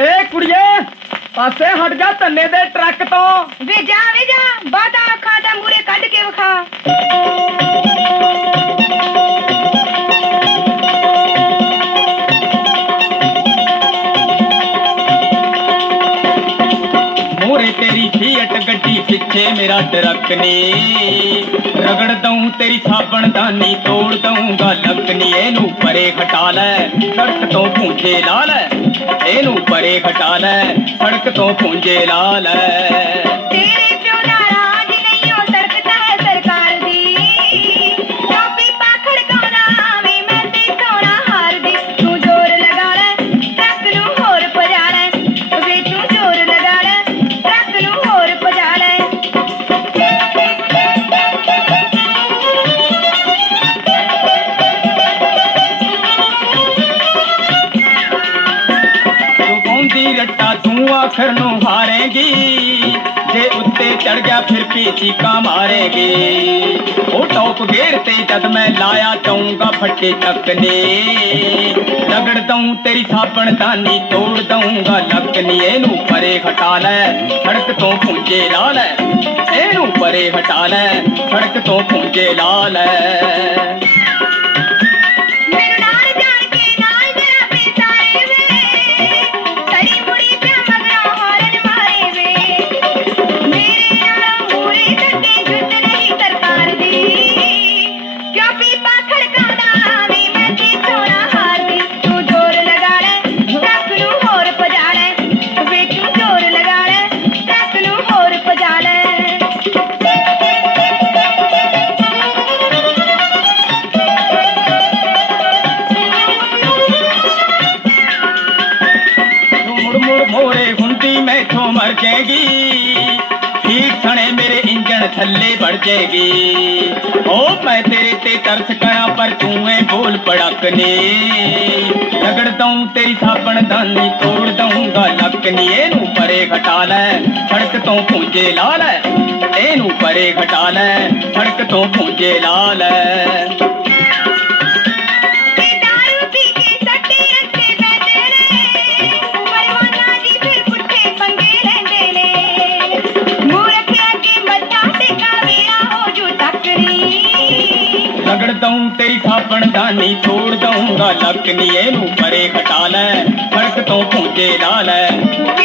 ਏ ਕੁੜੀਏ, ਪਾਸੇ ਹਟ ਜਾ ਧੰਨੇ ਦੇ ਟਰੱਕ ਤੋਂ। ਵੇ ਜਾ ਵੇ ਜਾ ਬਾਤਾ ਅੱਖਾਂ ਤਾਂ ਮੂਰੇ ਕੱਢ ਕੇ ਵਿਖਾ। ਪਿੱਛੇ ਮੇਰਾ ਟਰੱਕ ਨੇ। ਰਗੜ ਦਊਂ ਤੇਰੀ ਸਾਬਣ ਦਾਨੀ, ਤੋੜ ਦਊਂਗਾ ਲੱਕਨੀ ਇਹਨੂੰ ਪਰੇ ਖਟਾ ਲੈ, ਸੜਕ ਤੋਂ ਪੂੰਝੇ ਲਾ ਲੈ। ਇਹਨੂੰ ਪਰੇ ਖਟਾ ਲੈ, ਸੜਕ ਤੋਂ ਪੂੰਝੇ ਲਾ ਲੈ। ਤੂੰ ਆਖਰ ਨੂੰ ਹਾਰੇਗੀ। ਜੇ ਉੱਤੇ ਚੜ ਗਿਆ ਫਿਰ ਪੀਚੀਕਾ ਮਾਰੇਗੀ। ਉਹ ਟੌਪ ਗੇਰ ਤੇ ਜਦ ਮੈਂ ਲਾਇਆ ਚਾਉਂਗਾ ਫੱਟੇ ਤੱਕ ਨੇ ਰਗੜ ਦਊਂ ਤੇਰੀ ਸਾਬਣ ਦਾਨੀ, ਤੋੜ ਦਊਂਗਾ ਲੱਕਨੀ। ਇਹਨੂੰ ਪਰੇ ਹਟਾ ਲੈ, ਸੜਕ ਤੋਂ ਪੁੰਜੇ ਲਾ ਲੈ। ਇਹਨੂੰ ਪਰੇ ਹਟਾ ਲੈ, ਸੜਕ ਤੋਂ ਪੁੰਜੇ ਲਾ ਲੈ। ਮੁੜ ਹੁੰਦੀ ਮੈਥੋਂ ਮਰ ਜਾਏਗੀ। ਠੀਕ ਸਣੇ ਮੇਰੇ ਇੰਜਣ ਥੱਲੇ ਵੜ ਜਾਏਗੀ। ਓ ਮੈਂ ਤੇਰੇ ਤੇ ਤਰਸ ਕਰਾਂ, ਪਰ ਤੂੰ ਐ ਬੋਲ ਪੜਕ ਨੇ। ਰਗੜ ਦਊਂ, ਤੇਰੀ ਸਾਬਣ ਦਾਨੀ ਤੋੜ ਦਊਂਗਾ, ਲੱਕ ਨੀ। ਇਹਨੂੰ ਪਰੇ ਘਟਾ ਲੈ, ਸੜਕ ਤੋਂ ਪੂੰਜੇ ਲਾ ਲੈ। ਇਹਨੂੰ ਪਰੇ ਘਟਾ ਲੈ, ਸੜਕ ਤੋਂ ਪੂੰਜੇ ਲਾ ਲੈ। ਰਗੜ ਦਊਂ ਤੇਰੀ ਸਾਬਣ ਦਾਨੀ ਤੋੜ ਦਊਂਗਾ ਲੱਕਨੀ ਇਹਨੂੰ ਪਰੇ ਘਟਾ ਲੈ ਫ਼ਰਕ ਤੋਂ ਪੂੰਜੇ ਲਾ ਲੈ।